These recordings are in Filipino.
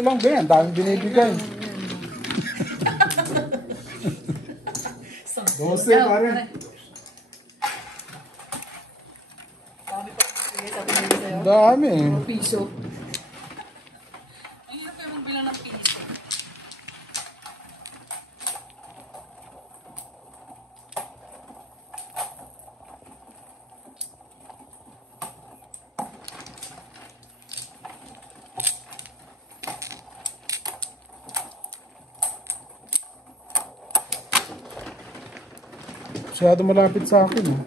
lang ba yan? Daming binibigay. 12 pare. Ang dami. Piso. Ang hirap kayo magbilang ng piso. Masyado malapit sa akin. Eh.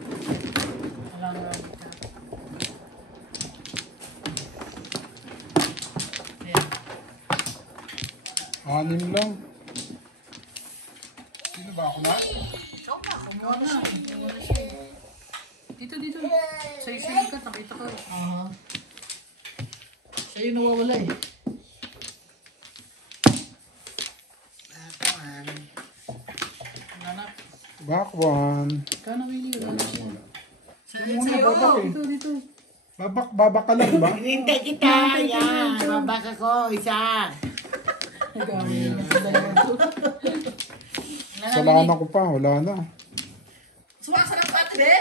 Anim lang. Sino ba ako na? Ikaw na, kumuha na. Dito. Sa'yo siya ka, nakita ko. Sa'yo nawawala eh. Nanak. Bakwan. Ikaw na, Willie. Sino muna babak eh? Dito. Babak ka lang ba? Hinintay kita. Yan. Babak ako. Isa. Salanan ko pa. Wala na. Sumasalagpat, be?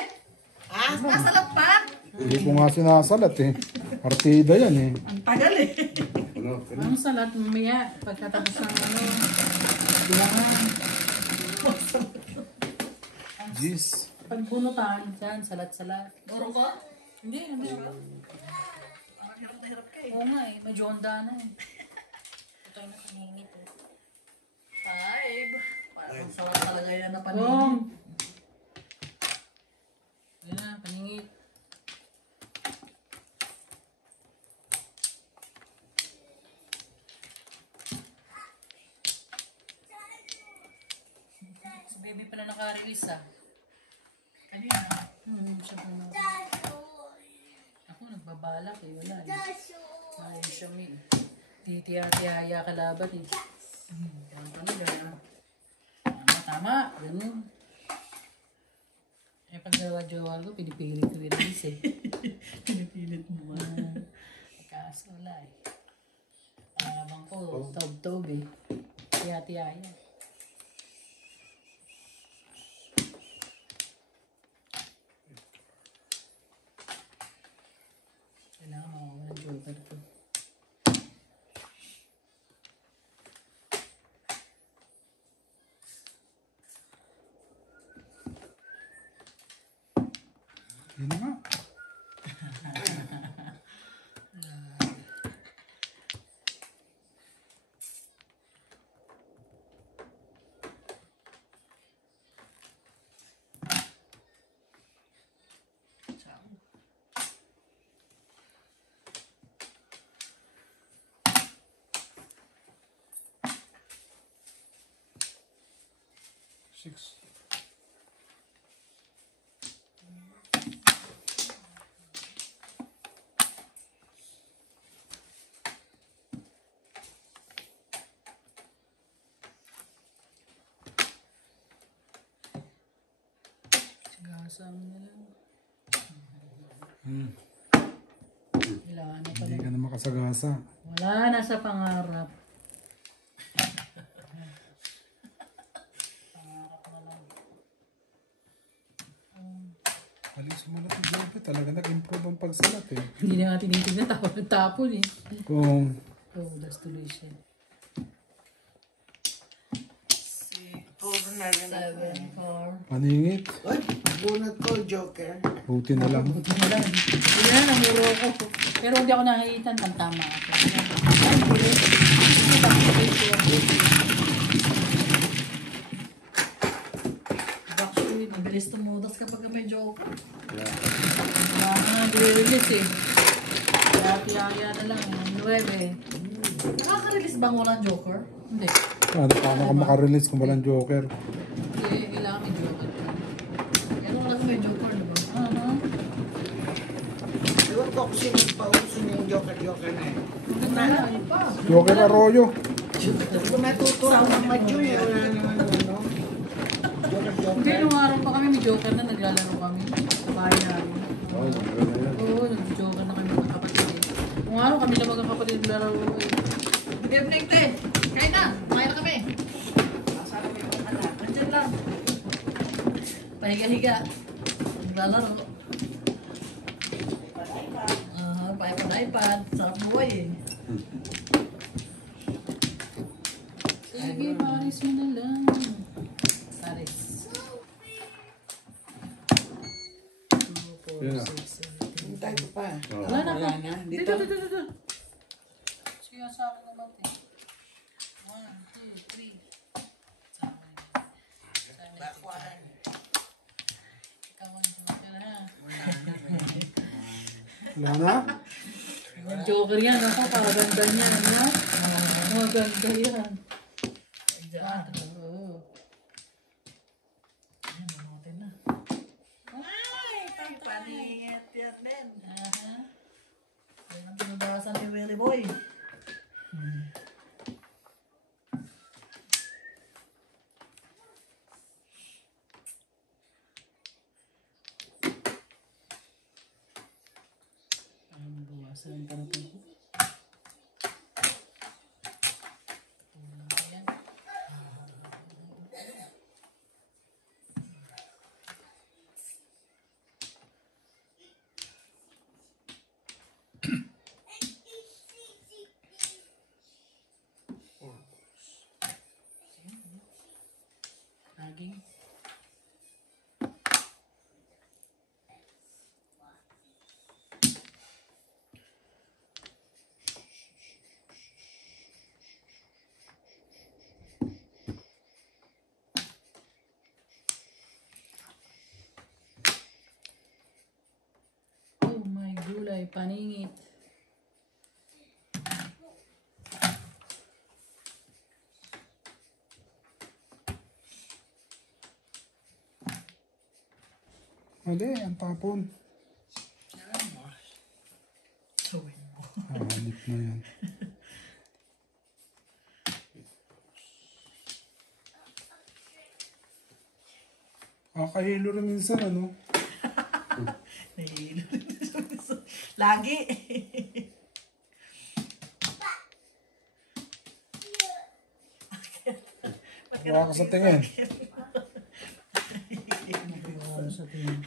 Ha? Sumasalagpat? Hindi ko nga sinasalat eh. Partida yan eh. Ang tagal eh. Ang salat, mamaya. Pagkatapos ng bilangan. Jeez. Pagbunutan, dyan, salat-salat. Doro ka? Hindi ako. Parang hirap na hirap ka eh. Oo nga eh, medyo onda na eh. Ito yung nakaningit eh. Parang salat talaga yan na paningit. Yan na, paningit. Si baby pala naka-release ah. Kanina? Siya pa na. Ako nagbabalak eh, wala eh. Ayaw siya may. Tiyaya kalaban eh. Yan pa na gano'n. Tama, gano'n. Eh pag gawa-jowa ko, pinipilit ko release eh. Pinipilit mo ba? Kaso wala eh. Pangalabang ko, taub-taub eh. Tiyaya. Kailangan mawawala ng joker ko. Yun nga. Six. Sigasam na lang. Kailangan na pala. Hindi ka na makasagasa. Wala na sa pangarap. Aling sumulat ng joke. Talaga nag-improve ang pagsalat eh. Hindi na nga tinitignan, tapon eh. Kung Last tuloy siya. Puro na rin ako. 7, 4. paningit. Uy, bunot ko, Joker. Buti na lang. Buti na lang. Hindi na, namuro ko. Pero hindi ako nakahitan, tama ako. Actually, mabilis tumutas kapag may joker. Nag-release eh. Kaya na lang, 9. Nakaka-release ba ng joker? Hindi. Paano ka makarelease kung walang joker? Hindi, kailangan may joker. Ano lang may joker, diba? Ano? Ewan ko kung sino pauso yung Joker na eh. Joker Arroyo. Kung natutuwa ng madyo eh, wala naman ano. Hindi, nung araw pa kami, may joker na naglalaro kami. Sa bahay namin. Oo, nag-joker na kami mga kapatid. Nung araw kami lang mga kapatid naglalaro eh. Hindi evening, te. Kain na. Kumain na kami. Nandiyan lang. Pahiga-higa. Naglalaro. iPad. Sarap buhay eh. Sige, Paris mo na lang. Paris. 2, 4, Yun na. 6, 7, 8. Tayo pa. Wala na. Wala na. Dito. Dito. Sige, sa akin naman, te. 1, 2, 3. Sa akin. Bakwan. Ikaw ang sumat ka na. Wala na? Yung Joker yan, ako, paraganda niya, no? Maganda yan. Diyan. Oo. Ayan, natin na. Ay, pangpaningit yan din. Aha. Ayan ang pinubawasan ni Willy Boy. Ang bawasan pa na ito. Ayan. Laging. Oh my gulay, paningit. Mali, ang tapon. Gawin mo. Halip na yan. Kahilo rin minsan, ano? Nahihilo. Lagi. Wala ka sa tingin. Ano sa tingin?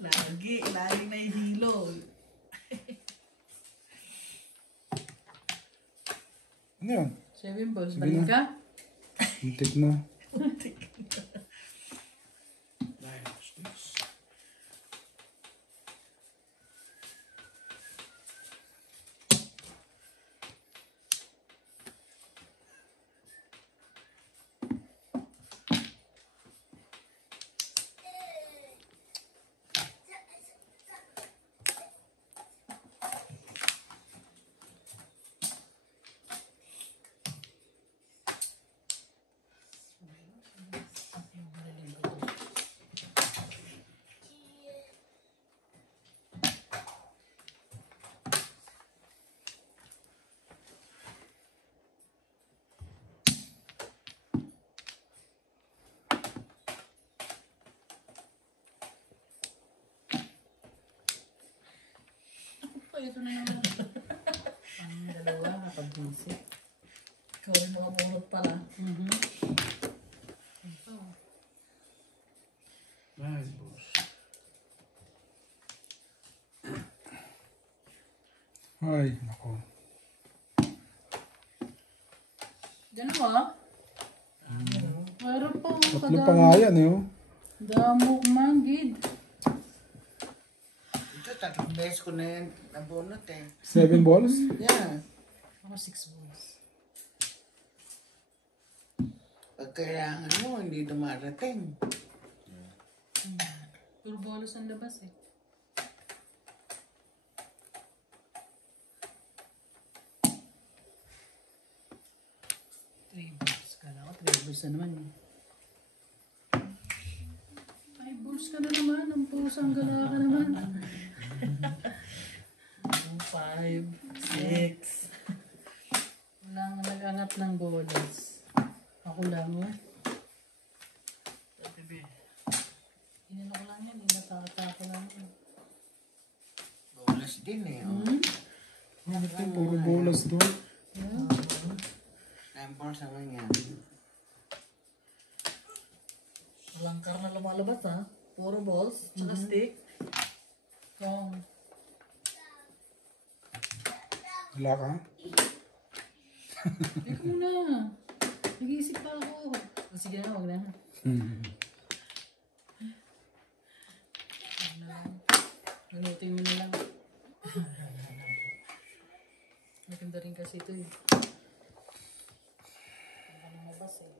Lagi. Lagi nahihilo. Ano yun? 7 balls. Sige Balik na. ka? Muntik na. Ito na naman. Ang dalawa, nakabunsit. Ikaw yung mga bunot pala. Ito. Nice, boss. Ay, nako. Dalawa? Mayroon pa Tatlo pa nga yan, eh. Oh. Damok manggid. Ito, 3 beses ko na yan nabunot eh. 7 balls? Yeah. Ako 6 balls. Pag kailangan mo, hindi dumarating. Puro bolos ang labas eh. Three balls. Kala ko 3 balls na naman eh. 5 balls ka na naman. Ang pusang gala ka naman. 5, 6. Walang nag-angat ng bolas. Ako lang eh. Inano ko lang yan. Inatakata lang yan. Bolas din eh. Oh. Bakit yung puro bolas doon? Yeah. force naman yan. Walang car na lumalabas ha. Puro balls, tsaka stick. Yung Wala ka? Teka muna. Nag-iisip pa ako. O, sige na, wag na. Minutin mo na lang. Maganda rin kasi ito eh. Ang ka lumabas eh.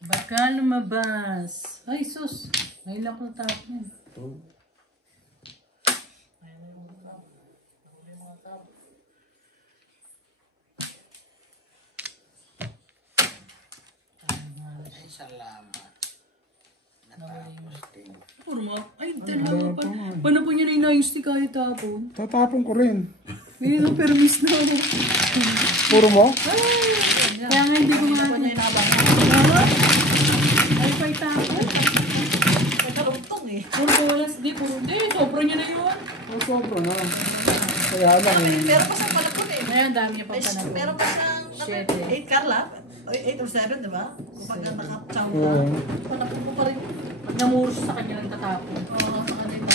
Baka lumabas. Ay, sus. Ngayon lang ko natapon. Ayun na yung tao. Nahuli yung mga tao. Ay, salamat. Nahuli yung Natapos din. Purma. Ay, dalawa pa. Paano po niya na inayos di kaya tapon? Tatapon ko rin. Ngayon ang permis na ako. Puro mo? Kaya nga hindi ko nga. Ay, pa itapon. Nagkarugtong eh. Puro bolas. Di, puro. Di, sobra niya na yun. Oh, sobra na. Kaya lang eh. Meron pa siyang panapon eh. Ngayon, dami niya pang panahon. Meron pa siyang 8 Carla. 8 or 7, di ba? Kapag nakachang ka. Oo. Panapon mo pa rin. Pag namuros sa kanya ng tatapon. Oo, sa kanila.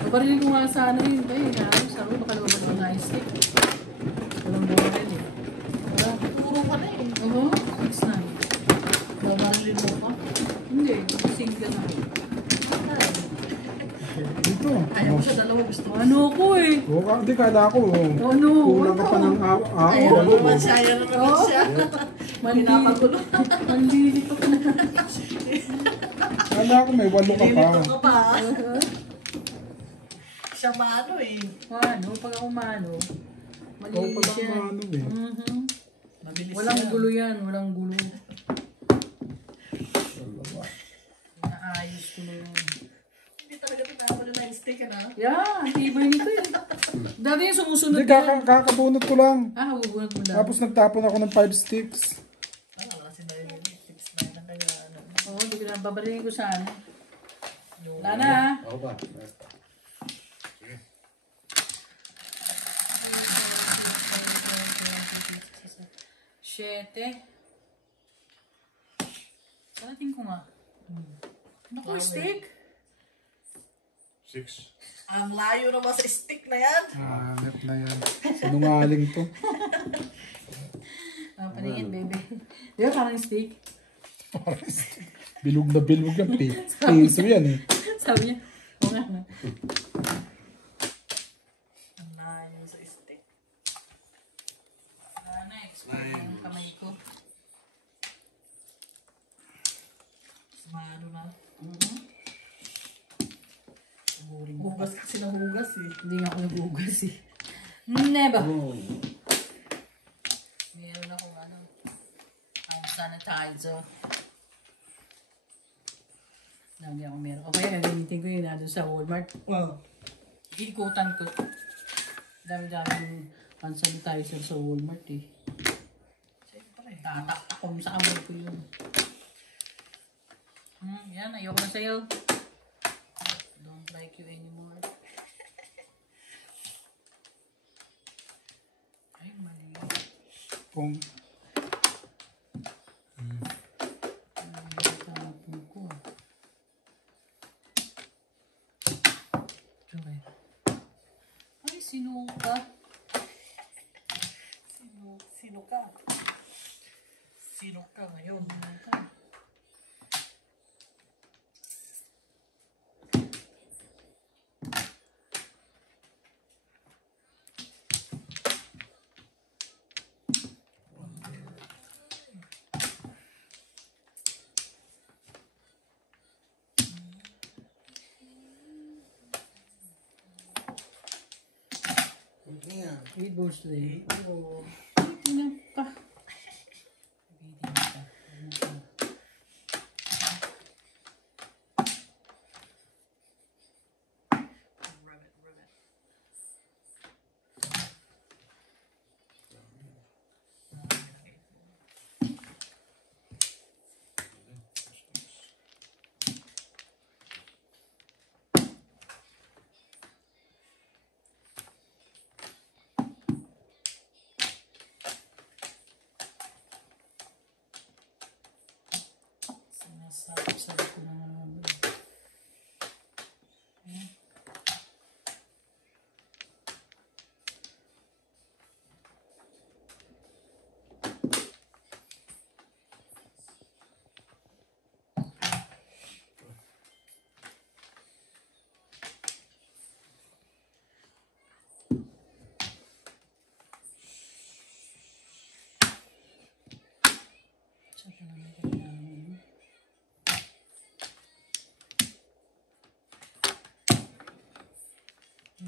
Nabarilin ko nga sana yun. Ay, naano, sabi, baka lumabas ang high stick. Walang buwan eh. Wala. Puro ka na eh. Oo, fix na. Nabarilin mo pa. Hindi, single na. Dito. Ayaw ko sa dalawa gusto ko. Ano ako eh? Oo, hindi kala ko. Ano? Kulang ka pa ng Ayaw naman siya, ayaw naman siya. Pinapagulo. Manlilit ako na. Kala ko may 8 ka pa. Nilito ka pa. Siya maano eh. Mano, pag ako mano, Oo, malilit pala yan. ano eh. Mabilis Walang siya. gulo yan, walang gulo. Naayos ko na yun. Hindi talaga pinapalo na yung stick na. Yeah, tibay nito eh. Dati yung sumusunod Hindi, yan. kakabunot ko lang. Ah, hugulat mo lang. Tapos nagtapon ako ng 5 sticks. Kasi na yun. 6 na kaya ano. Oo, hindi ko na babarilin ko sana. Wala na ha. Ako ba? 7. Sarating ko nga. Naku, stick. 6. Ang layo naman sa stick na yan. Hanap na yan. Sinungaling to. Paningin, baby. Di ba parang stick? Bilog na bilog yan. Piso yan eh. Sabi niya, oo nga na. Ang layo sa stick. Wala na, explain yung kamay ko. Maano na. Hugas kasi ng hugas eh. Hindi nga ako nagugas eh. Never. Oh. Meron akong ano, ang sanitizer. Lagi ako meron. O kaya gagamitin ko yun doon sa Walmart. Wow. Ikutan ko. Dami-daming hand sanitizer sa Walmart eh. Tataktak ko sa amoy ko yun. Yan, ayoko na sa'yo. Don't like you anymore. Ay, mali. Pong. Tapon ko. Okay. Ay, sinuka. Sino ka? Sino ka ngayon? Yeah. 8 balls today. Oo. Ina pa. Bitin pa.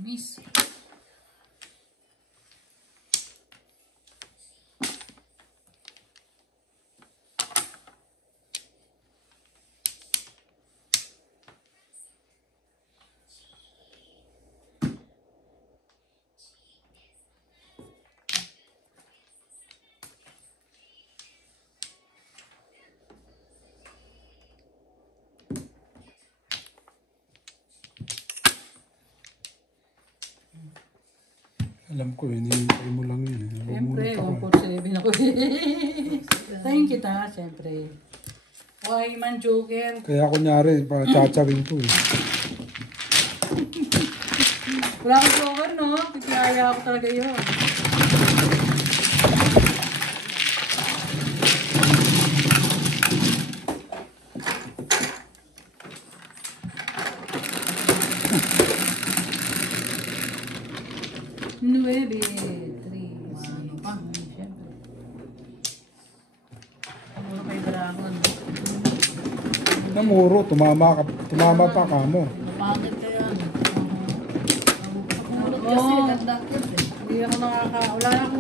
Miss. Alam ko, hinihintay mo lang yun. Siyempre, Nabumunot ako. 147 ako. Tayin kita, siyempre. Why man, Joker? Kaya kunyari, tsachawin ko eh. Wala akong Joker, no? Kikiyaya ako talaga yun. Nuebe, 3, siyempre. Ano kay Dragon? Namuro, tumama pa ka mo. Pangit ka yan. Mulot Oo. kasi, ganda yun eh. Hindi ako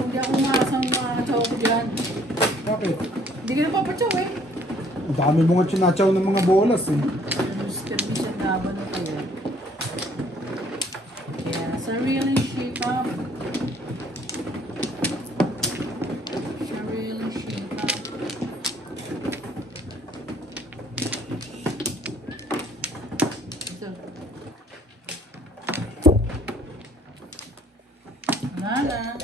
hindi ako makasang makakatsaw ko dyan. Bakit? Hindi ka napapatsaw eh. Ang dami mo nga chinatsaw ng mga bolas eh. Permission laban na kayo. Kaya sa really shape up. Sa really shape up. Ito. Wala na.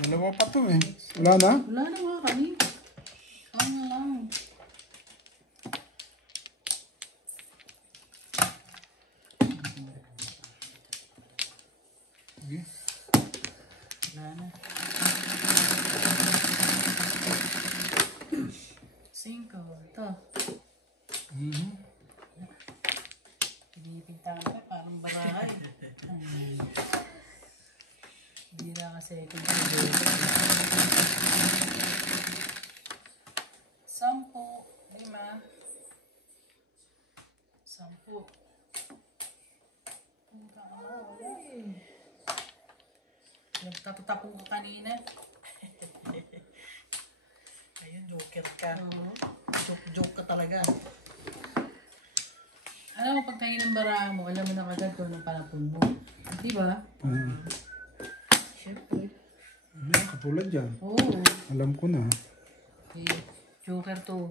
Dalawa pa to eh. Wala na? Wala na mga kami. Kaya lang. Sige. Wala na. 5. Ito. Pinipintahan ka parang babae. Hindi na kasi kung 10, 5. 10. Punta ka na, wala eh. Nagtatapong ka kanina. Ayun, joker ka. Oo. Joke ka talaga. Alam mo, pag tayo ng bara mo, alam mo na kagad kung anong panapon mo. Di ba? Siyempre. Katulad yan. Oo. Alam ko na. Okay. Joker to.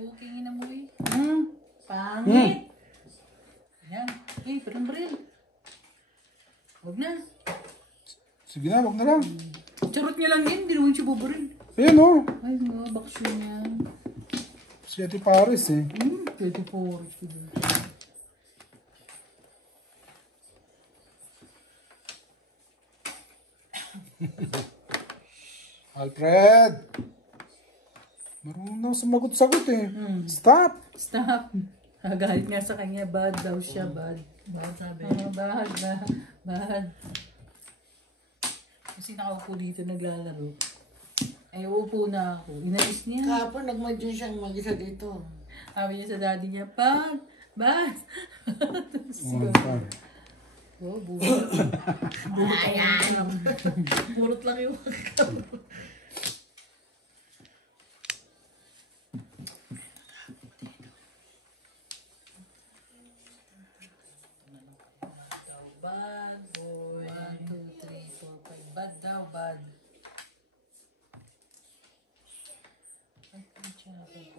Okay na mo eh. Pangit. Yan. Eh, baril. Huwag na. Sige na, wag na lang. Charot niya lang yun, hindi naman siya buburil. Ayan o. Ay, mga baksyon niya. Si Ate Paris eh. 24. Alfred! Marunong sumagot-sagot eh. Stop! Stop. Galit nga sa kanya, bad daw siya, bad. Bakit sabi? Bad. Kasi nakaupo dito naglalaro. Ay, uupo na ako. Inalis niya. Kahapon, nagmadyan siyang mag-isa dito. Sabi niya sa daddy niya, bad. One time. Oh, buhat. Purot lang yung Bad boy. 1, 2, 3, 4, 5. Bad daw, bad. Ay, siya na po. Ay,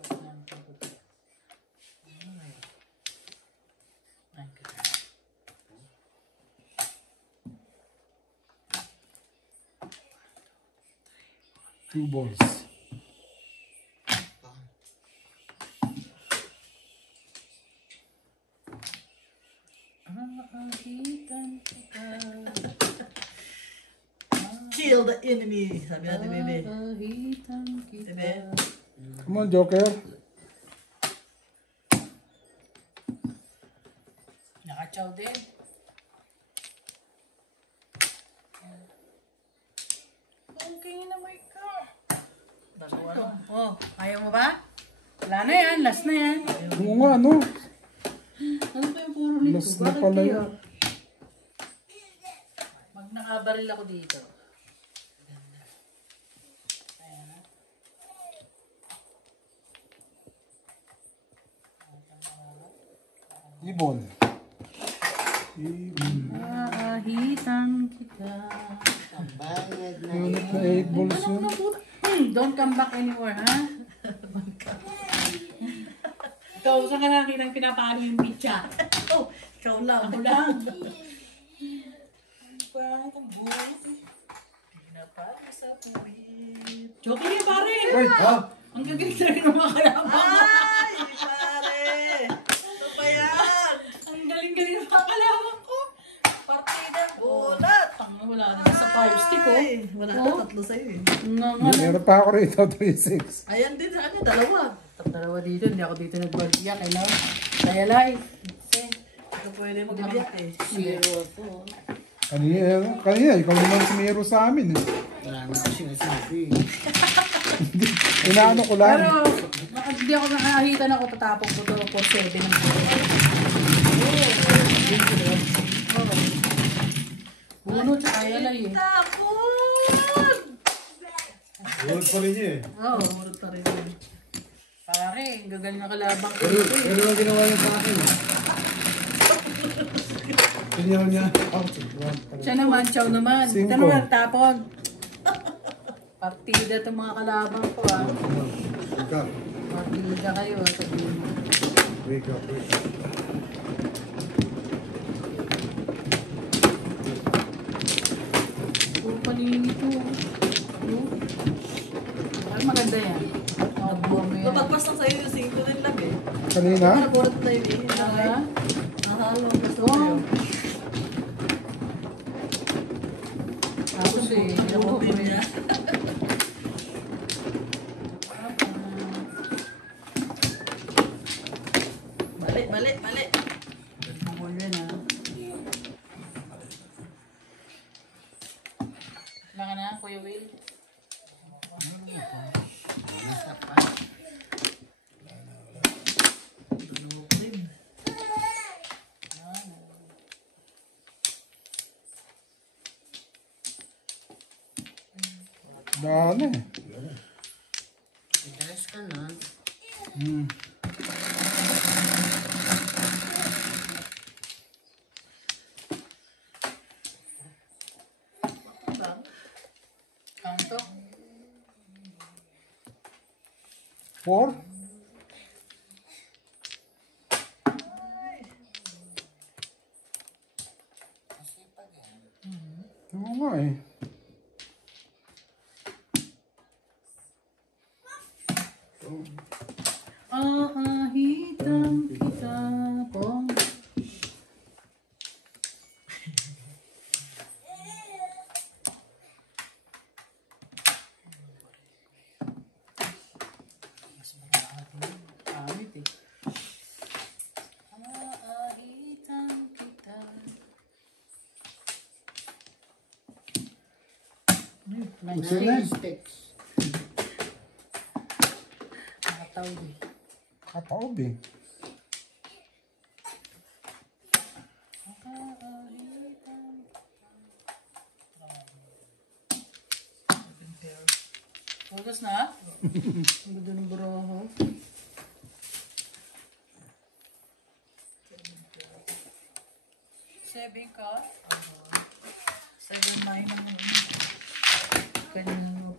good. 2 balls. kill the enemy. Sabi natin, bebe. Ahitan kita. Bebe. Come on, Joker. Chow din. Okay na may ka. Dalawa na. Oh, Ayaw mo ba? Wala na yan. Last na yan. Oo nga, no? Ano ba yung puro nito? Last na Bakit pala kaya? yun. Mag nakabaril ako dito. Ibon. Ibon. Aahitan kita. Unit na 8 balls yun. Don't come back anymore, ha? Ikaw, saan ka nakakita pinapano yung pizza? oh, ikaw lang. Ako lang. Ba't ang buhay? Pinapano sa puwit. Joke niya, pare! Uy, ha? Ang gagaling sa rin ng mga kalabang. Ay, pare! Ano ba yan? Ang galing-galing ng mga kalabang ko. Partida, bulat! Tanga, wala na sa fire stick, oh. Ay, wala na, tatlo sa'yo eh. Meron pa ako rito, 3-6. Ayan din sa kanya, dalawa. Dalawa dito, hindi ako dito nag-barbiya. Kailangan. Kaya lai. Ito pwede magbiyak eh. Zero ako. Kanina, ikaw naman sumiro sa amin eh. Marami ko sinasabi. Inaano ko lang. Pero, hindi ako nakahitan ako, tatapok ko to for 7 ng Buno, tsaka yalay eh. Tapon! Huwag pa rin niya eh. Oo. Bulat pa rin yun. Pare, ang gagaling na kalabang ko. Pero ang ginawa niya sa akin. Tinyaw niya. Siya naman, chow naman. Ito Cinco. naman, tapon. Partida itong mga kalabang ko, ah. Wake up. Partida kayo, ah. Sabihin mo. Wake up. Wake up. Puro paningin ito. Parang maganda yan. Makabuha mo yan. Napagpas lang sa'yo yung 5 din lang eh. Kanina? Nabulat na yun eh. Ah, Nahalo ang gusto Oo. sa'yo. Tapos eh, Nabutin nabuha niya. Balik, balik, balik. Bukol yan, ah. Wala ka na, Kuya Will? Daan eh. Interes ka na. Hmm. Kanto? 4? Oo nga eh. Aahitan kita kung Amit eh. Aahitan kita. Nice Sila. Sticks. Nakatawid eh. Kataob eh. Hugas na? Ang ganda ng baraha. Seven ka? 7-9 naman. Kanina po.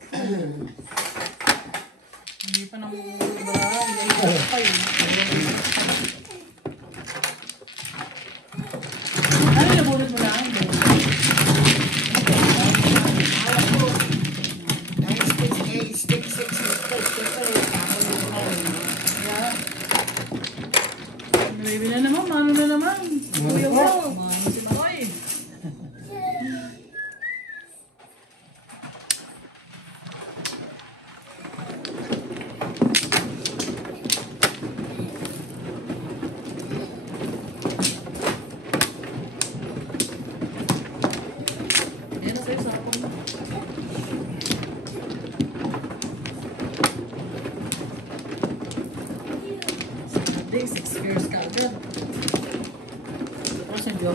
Hindi pa nang baraha. Hindi pa eh. Ano nabunod mo lang? Baby na naman, mano na naman. Kuya mo. Mano si Maroy.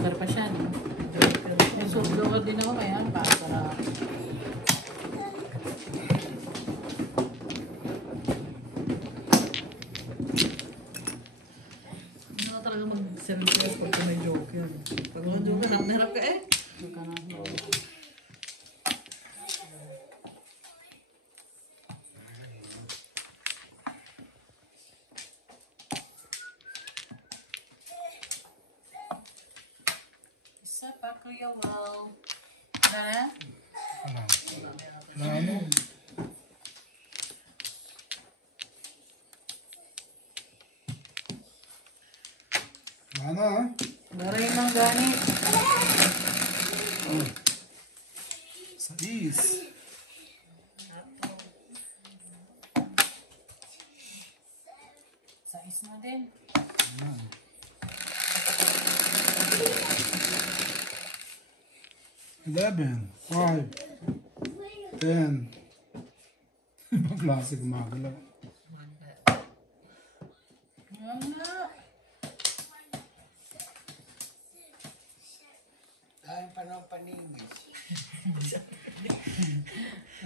Joker pa siya, no? Yung soft joker din ako kaya, para Hindi na talaga mag-service pag may joke yun. Pag may joke, harap na harap ka eh. yung ka na. Isa pa Kuya Wow. Wala na? Na ano? Ano ah? Daray mang ganit. Sais. Sais na din. Ayan. 11, 5, 10. Ibang klase gumagalaw. Yan na. Ay, panang paningis.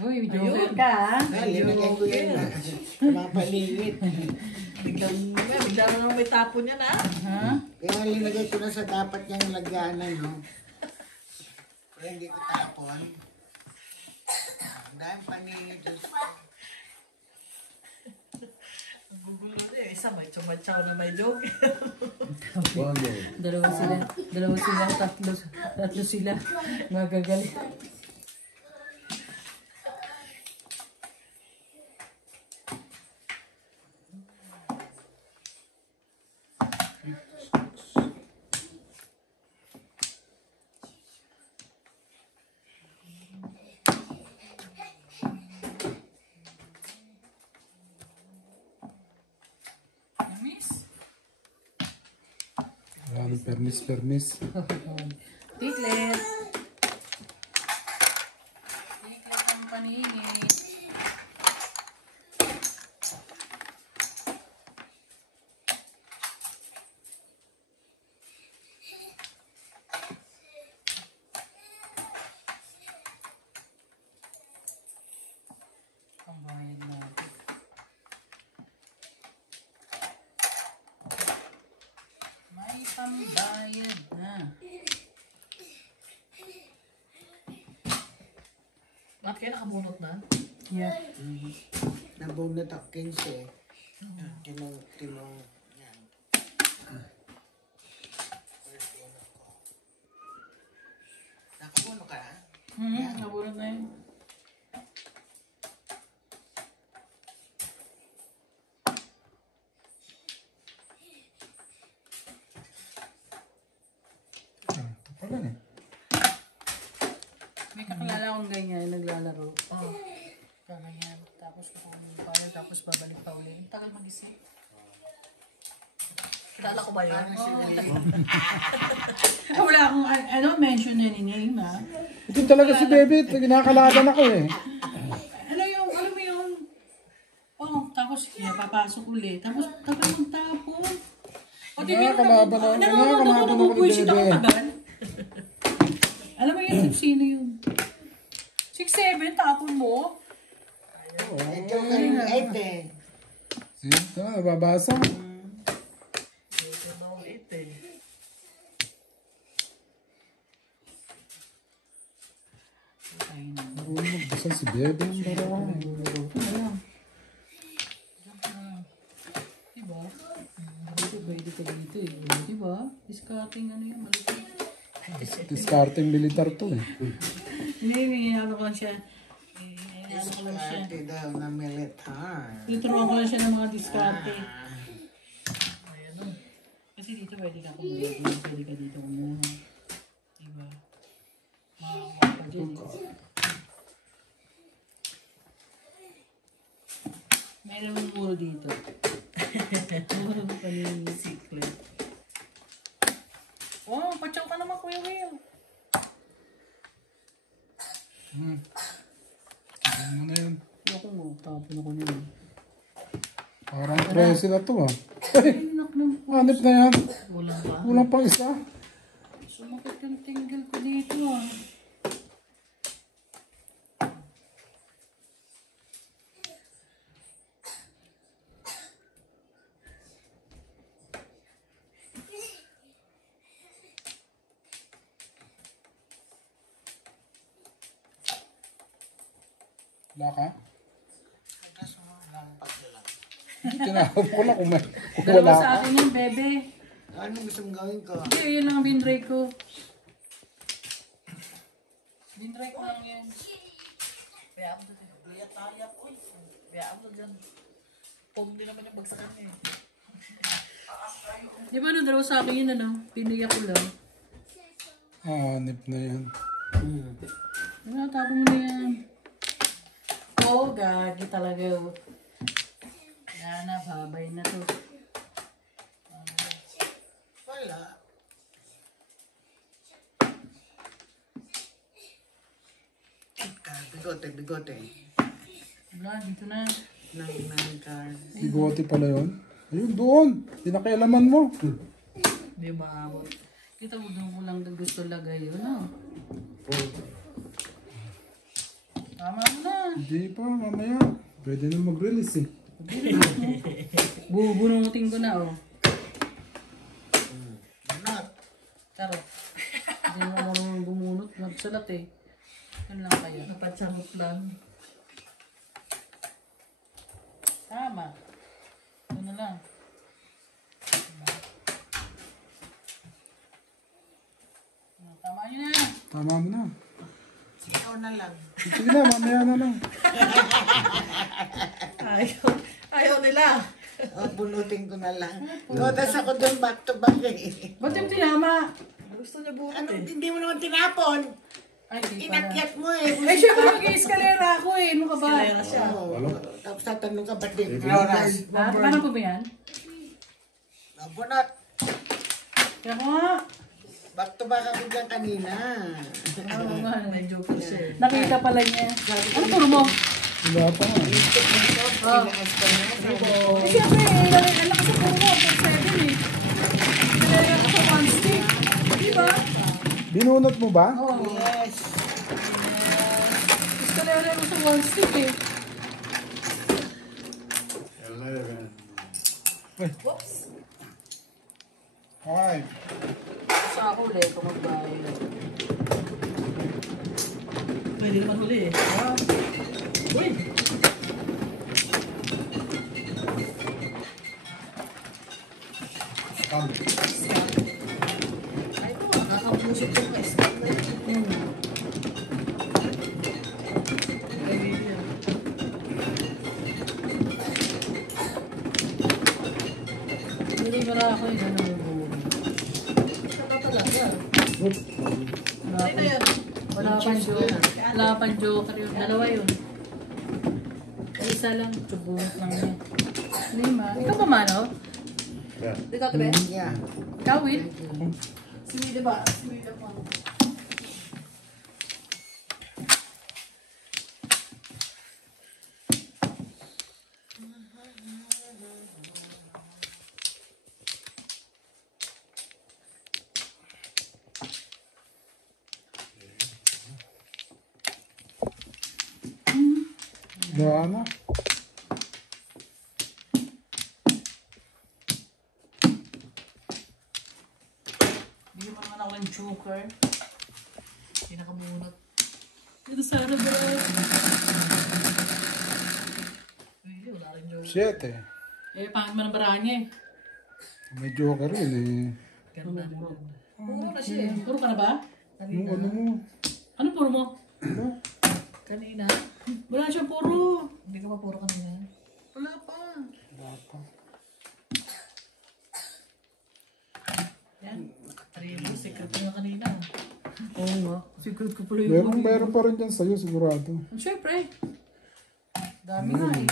Uy, joker ka ha? Ay, linagay ko yan na. Panang paningit. Bigla na naman may tapon yan ha. Ha? Kaya linagay ko na sa dapat niyang lagyanan, no? Pero hindi ko tapon. Dahil paningit. Gugulo na eh. Isa may chumatsaw na may joke. Dalawa sila, tatlo sila. Magagalit. Miss? Wala nang permis. Tiklet. Tiklet ang paningit. Ang bayad natin. May pambayad na. Bakit kaya nakabunot na? Yeah. Nabunot ako 15. Tinong, yan. Nakabuno ka na? Nabunod na yun. Ito pala eh. May kakilala akong ganyan, naglalaro. Kaganyan. Tapos kukunin pa ulit, tapos babalik pa ulit. Ang tagal mag-isip. Kilala ko ba yun? Wala akong, I don't mention any name ha. Ito talaga si Bebe. Ginakalaban ako eh. Alam mo yun? Oh, tapos papasok ulit. Tapos tagal magtapon. O di meron Nakakalaban ako. Nakakalaban ako ni nabubuisit ako Bebe. tagal. Alam mo yun, sino yun? 6'7", tapon mo? Ito ka rin 8 eh. Sige, ito na, nababasa. Ito daw ito eh. Marunong magbasa si Bebe. Ang barahan. Diba? Pwede ka dito eh. Diba? Discarding ano yung malaki. Discarding militar to eh. Hindi, ano ko lang siya. Ano ko lang siya. Ate daw na militar. Tuturuan ko lang siya ng mga diskarte. Kasi dito pwede ka kumuha. Pwede ka dito kumuha. Diba? Makakuha ka dyan eh. Mayroon mong muro dito. Muro pa rin yung secret. Oh, patsaw ka naman Kuya Will. Ano mo na yun? Ako mo, tapon ako niya. Parang presi na to ah. Ay, nak ng Hanip na yan. Kulang pa. Kulang pang isa. Sumakit yung tinggil ko dito ah. Wala ka? Kaso, lampas lang. Kinahap ko na kung Dalawa wala sa ka. akin yung bebe. Anong gusto mong gawin ko? Hindi, yun lang ang binray ko. Binray ko lang yan. Kaya ako doon. Kaya tayo ako. Kaya ako doon. Pom din naman yung bagsakan eh. Di ba nung dalawa sa akin yun ano? Pinigyan ko lang. Nip na yan. Ano, tapo mo na yan. Oo, gagi talaga. Oh. Yan na, babay na to. Wala. Bigote, bigote. Wala, dito na. Nang card. Bigote pala yun. Ayun, doon. Pinakialaman mo. Hindi maamot. Kita mo doon ko lang gusto lagay yun. Oh. Tama mo na. Hindi pa, mamaya. Pwede na mag-release eh. Bubunutin ko na, oh. Not. Charot. Hindi mo marunong bumunot. Magsalat eh. Yun lang kayo. Napatsamot lang. Tama. Ito na lang. Tama nyo na. Tama mo na. Ikaw na lang. Sige na, mamaya na lang. Ayaw nila. O, bunutin ko na lang. Gotas ako doon back to back eh. Ba't yung tinama? Gusto niya bunot Ano, eh. hindi mo naman tinapon. Ay, di pala. Inakyat mo eh. Eh, syempre mag-i-escalera ako eh. Ano ka ba? Kaya siya. Oo. Tapos tatanong ka ba't di oras? Ha? Paano po ba yan? Bunot. Kaya ko nga. Back to back ako dyan kanina. Oo nga. May joker siya eh. Nakita pala niya. Ano puro mo? Wala pa nga. Oh. Eh, syempre, ang lakas sa puro mo. Top 7 eh. Kaya ako sa one stick. Di ba? Binunot mo ba? Oo. Yes. Escalera mo sa one stick eh. 11. Whoops. 5. Sa ako ulit, kung magbayad. Pwede naman huli eh. Uy! Ay po, nakakapusok ko pa. Stop na yun. Ay, yan. Hindi para ako yung gano'n yung buo. Saka talaga. Wala Ay na yan. Wala pang joker yun. Dalawa yun. Isa lang. Subunot lang niya. Lima. Ikaw pa mano? Di ka tabi? Yeah. Ikaw Will? Si Willie ba? Si Willie pa. Wala na. Bigyan mo naman ako ng joker. Pinakamunot. Ito sana ba? Willie, wala rin joker. 7. Eh, pangit man ang barahan niya eh. May joker rin eh. Ganda naman. Puro na siya eh. Puro ka na ba? Yung ano mo? Ano puro mo? Kanina. Wala siya puro. Hindi ka pa puro kanina. Wala pa. Wala pa. Yan. Nakataribo. Secret ko na kanina. Oo nga. Secret ko pala yung Meron pa rin dyan sa'yo sigurado. Siyempre. Dami nga eh.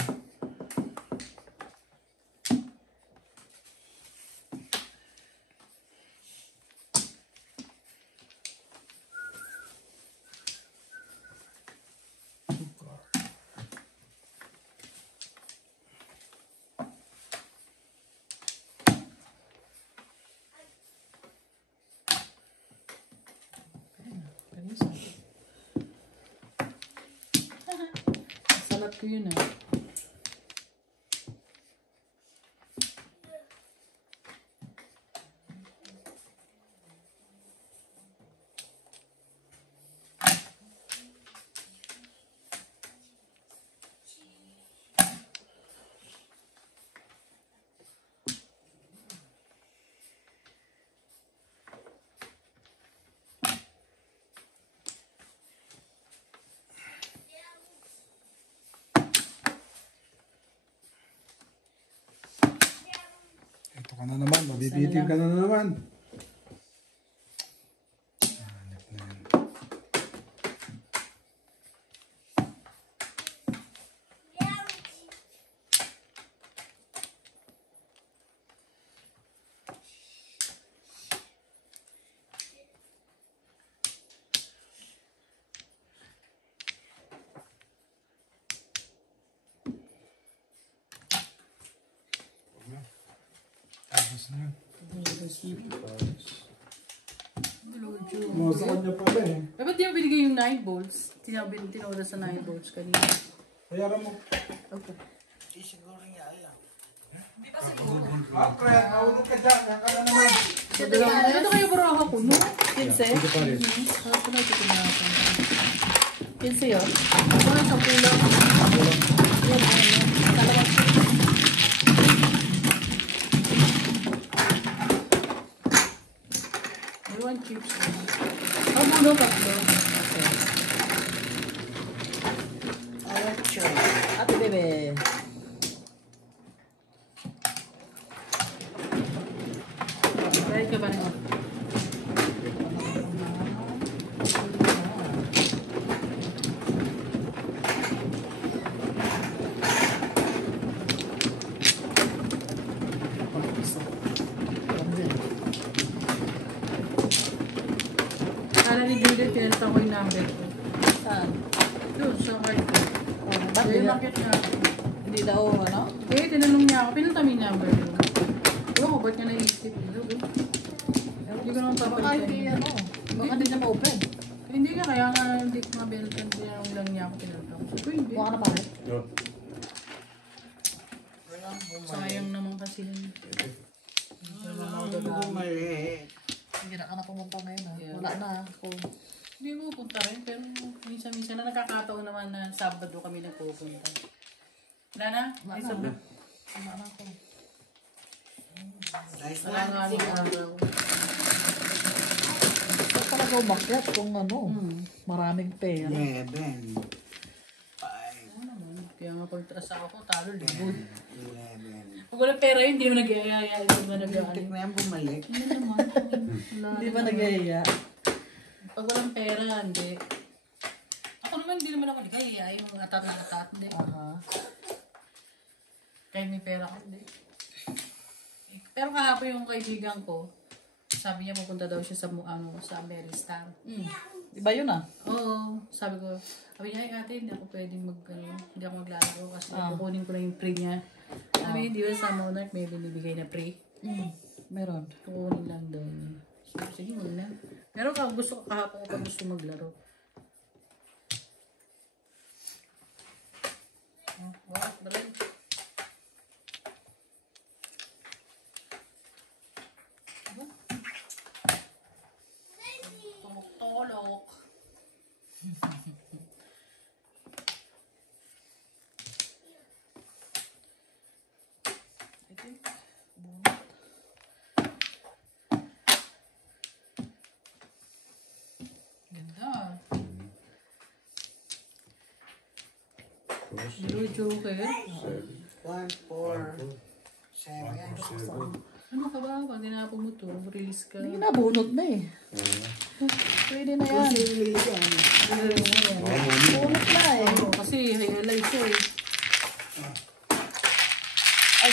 Sukat ko yun ah. Ito ka na naman, mabibitin ka na naman. Hanap na yan. Tapos na yan. Mga sa kanya pa ba eh. Eh, ba't di mo binigay yung 9 volts? Tinoda sa 9 volts kanina. Bayaran mo. Okay. Hindi siguro niya alam. Ah, Fred, maulog ka dyan. Yan ka na naman. Ito kayo bro ako puno. 15? Dito pa rin. Ako na ito pinakasan. 15 yun? Ako na sa pulang. Yan, kalawang. May 1 chips. Oh, puno tatlo. Alright, sure. Ate bebe. Kahit ka ba rin? Kala ni Juliet, tinenta ko yung number ko. Saan? Doon, sa card ko. Ba't Kaya di- bakit nga ako? hindi daw, ano? Eh, tinanong niya ako, pinunta mo yung number ko. Ewan ko, ba't niya naisip? Hindi ko naman Baka papalitan. hindi, ano? Baka hindi na ma-open. Hindi nga, kaya nga hindi ko mabalitan. Tinanong lang niya ako, pinunta ko. Sabi ko, hindi. Baka na pare. Sayang naman kasi yun. Bumalik. Hindi na ka na pumunta ngayon, ha? Yeah. Wala na ako. Hindi ko pupunta rin, pero minsan-minsan na nagkakataon naman na Sabado kami nagpupunta. Wala na? Ay, Sabado. Wala na ako. Wala nga yung araw. Ba't talaga umakyat kung ano? Maraming pera. 11. 5. Ano naman? Kaya nga pag trasa ako, talo, libod. 11. Pag walang pera yun, hindi mo nag-iayaya. Hindi mo nag-iayaya. Tik na yan bumalik. Hindi naman. Wala Hindi ba naman. nagyaya? Pag walang pera, hindi. Ako naman, hindi naman ako nag-iayaya. Yung atat-atat, hindi. Aha. Kahit may pera ako, hindi. Pero kahapon yung kaibigan ko, sabi niya pupunta daw siya sa sa Ameristar. Iba yun, ah. Oo, sabi niya, ay ate, hindi ako pwedeng hindi ako maglalaro kasi kukunin ko lang yung pre niya. Sabi, di ba sa Monarch may binibigay na pre? Meron. Kukunin lang daw niya. So, sige, muna. Pero gusto ko kahapon ko gusto maglaro. Wow, dali. Tumok-tolok. Ganda. Blue Joker. 1, 4, 7. Ano ka ba? Pag tinapon mo to, release ka. Hindi na, bunot na eh. Pwede na yan. Bunot na eh. Oo, kasi highlight siya eh. Ay,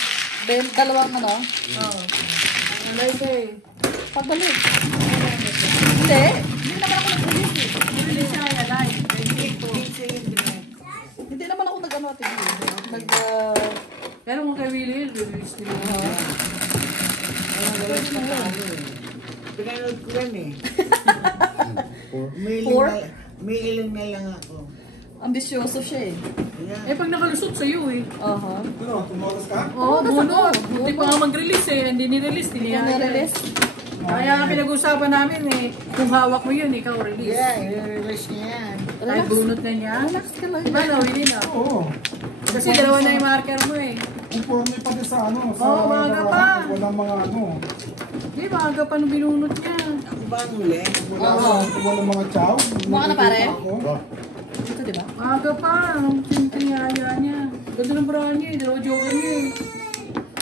dalawang ano? Oo. Highlight siya eh. Pagbalik. Hindi. Hindi naman ako nag-release eh. Release siya highlight. Hindi naman ako nag-ano ate. Pero kung kay Willie, release din mo. Pinanood ko yan eh. Four? May ilan na lang ako. Ambisyoso siya eh. Eh, pag nakalusot sa'yo eh. Aha. Ano, tumotos ka? Oo, bunot. Buti pa nga mag-release eh. Hindi ni-release. Nire-release? Kaya pinag-usapan namin eh, kung hawak mo yun, ikaw release. Yeah, i-release niya yan. Ay, bunot na niya. Relax ka lang. Diba, nawili na. Oo. Kasi dalawa na yung marker mo eh. Conforme pa din sa ano. Sa Oo, maaga pa. walang mga ano. Di, maaga pa nung binunot niya. Ako ba ang huli? Walang mga chow. Mukha na, pare? Ako. Dito, di ba? Maaga pa. Ang tinayaya niya. Ganda ng bra niya eh. Dalawa joker niya eh.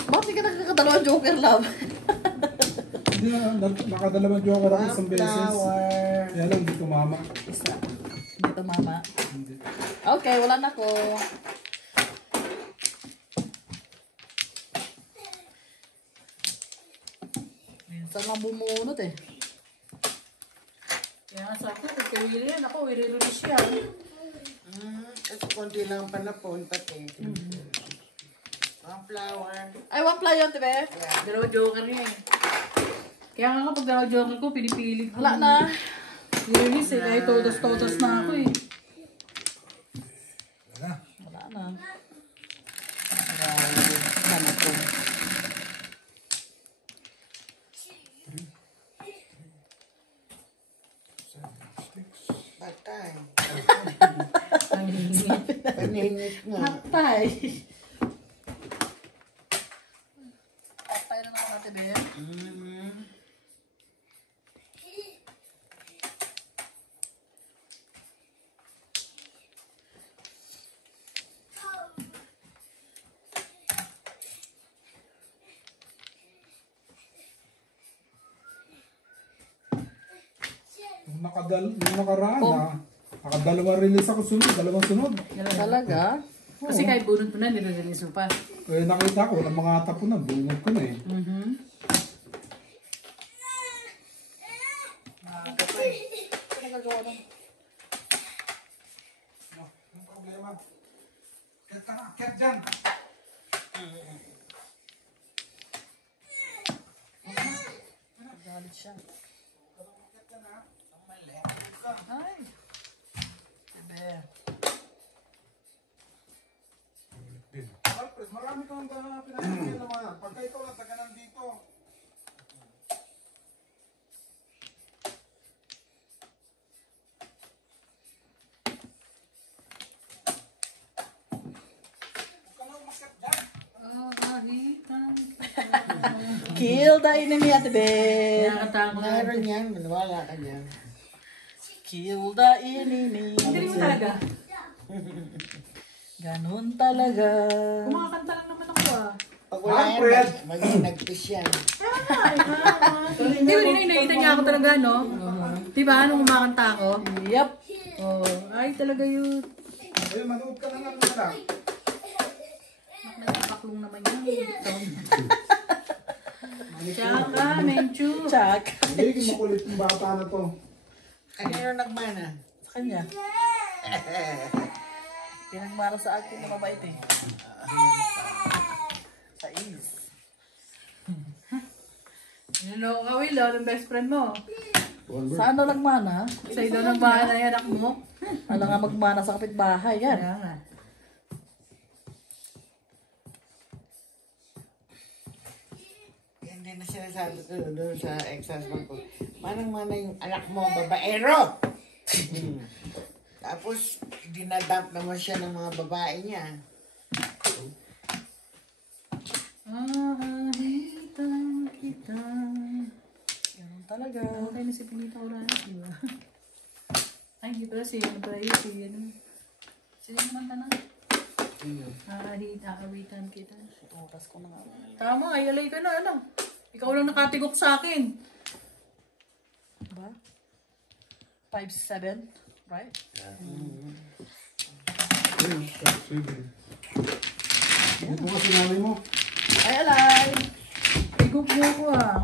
Bakit ka nakakadalawang joker, love? Hindi na, nakadalawang joker ako isang beses. Flower. Kaya lang, hindi tumama. Isa. Dito, mama. Okay, wala na ko. Minsan lang bumunot eh. Kaya nga sa akin, kung kay Willie yan, ako, i-release siya. Kasi konti lang panapon pati. Ang flower. Ay, one play yun, diba? Dalawa joker niya eh. Kaya nga kapag dalawa joker ko, pinipilit ko. Wala na. I-release eh, kahit totos-totos na ako eh. Wala na. Wala ko. Patay. Paninit nga. Patay. Patay na naman natin, Ben. Nung nakaraan nakadalawa release ako sunod, dalawang sunod. Talaga? Kasi kahit bunot mo na, nire-release mo pa. Eh nakita ko, walang mga tapo na, bungod ko na eh. Nagagawa ng... Ang problema, kaya ka na, kaya dyan. Galit siya. Ay. Bebe. Alfred, marami kang pinagpapagyan naman. Pagka ikaw lang, taga nandito. Kill the enemy at the bed. Nakakatakot. Meron yan, wala ka dyan. Kill the enemy. Hindi mo talaga. Ganun talaga. Kumakanta lang naman ako ah. Pag wala yan, mag-inagpis yan. Hindi mo nakita niya ako talaga, no? Diba, nung kumakanta ako? Yup. Oh, ay talaga yun. Ayun, manood ka na lang nila. Nagpaklong naman yun. Tsaka, menchu. Chuck. Hindi, makulit yung bata na to. Kanino nagmana? Sa kanya. Pinagmara sa akin na mabait eh. Sa is. Niloko ka, Will, ng best friend mo. Saan daw nagmana? Sa'yo daw ng bahay na anak mo. Ano nga magmana sa kapitbahay yan? Kaya nga. Hindi na sinasabi ko doon sa ex-husband ko. Manang-mana yung anak mo, babaero! Tapos, dinadump naman siya ng mga babae niya. Ahalitan kita. Ganun talaga. Okay na si Pinita Uranas, di ba? Ay, hindi pala si ano pala yun, si ano. Sino naman ka na? Awitan kita. Oras ko na nga. Tama, ay alay ka na, ano? Ikaw lang nakatigok sa akin. Diba? 5'7", right? Ito kasi nanay mo. Ay, alay! Tigok mo ako ah.